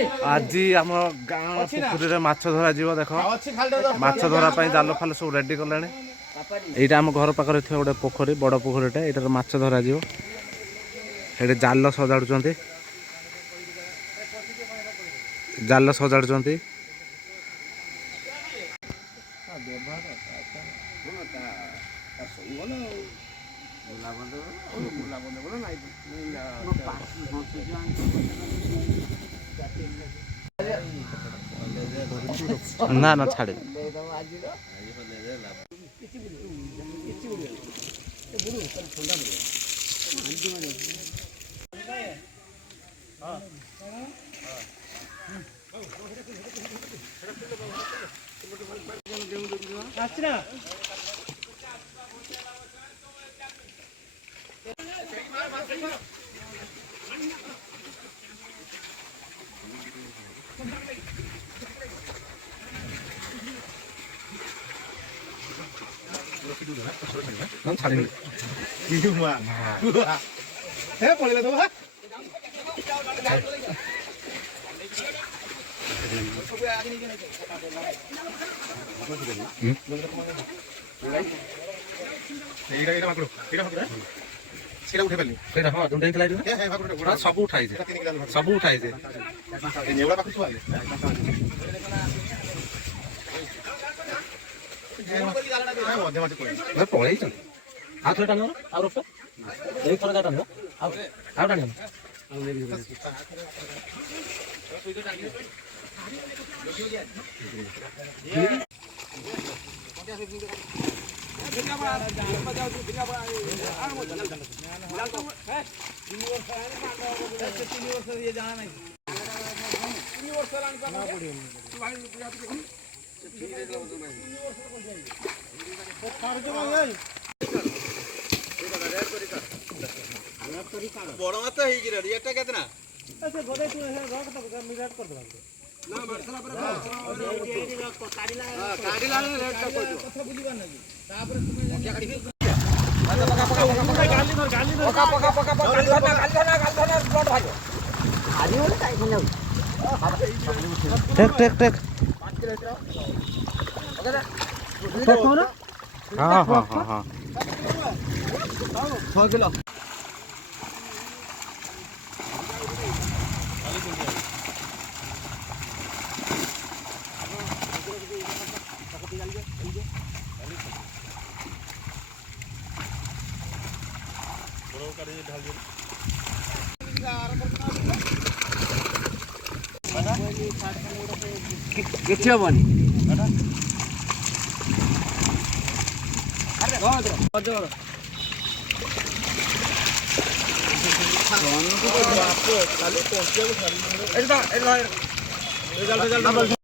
आज आम गाँ पोखरी माछ धरा जीव देख माछ धरा जाल फाल सब रेडी कले यहाँ आम घर पाखे थी गोटे पोखरी बड़ पोखरीटा यहाँ माछ धरा जीव ये जाल सजाड़ुं जाल सजाड़ुं ना ना छाड़े सब उठाई सब उठाई पड़े हाथ टाण थोड़ा टाण आउ टाण बड़ माछ रेट केतना हाँ हाँ हाँ हाँ 6 किलो किसी हेनी खाली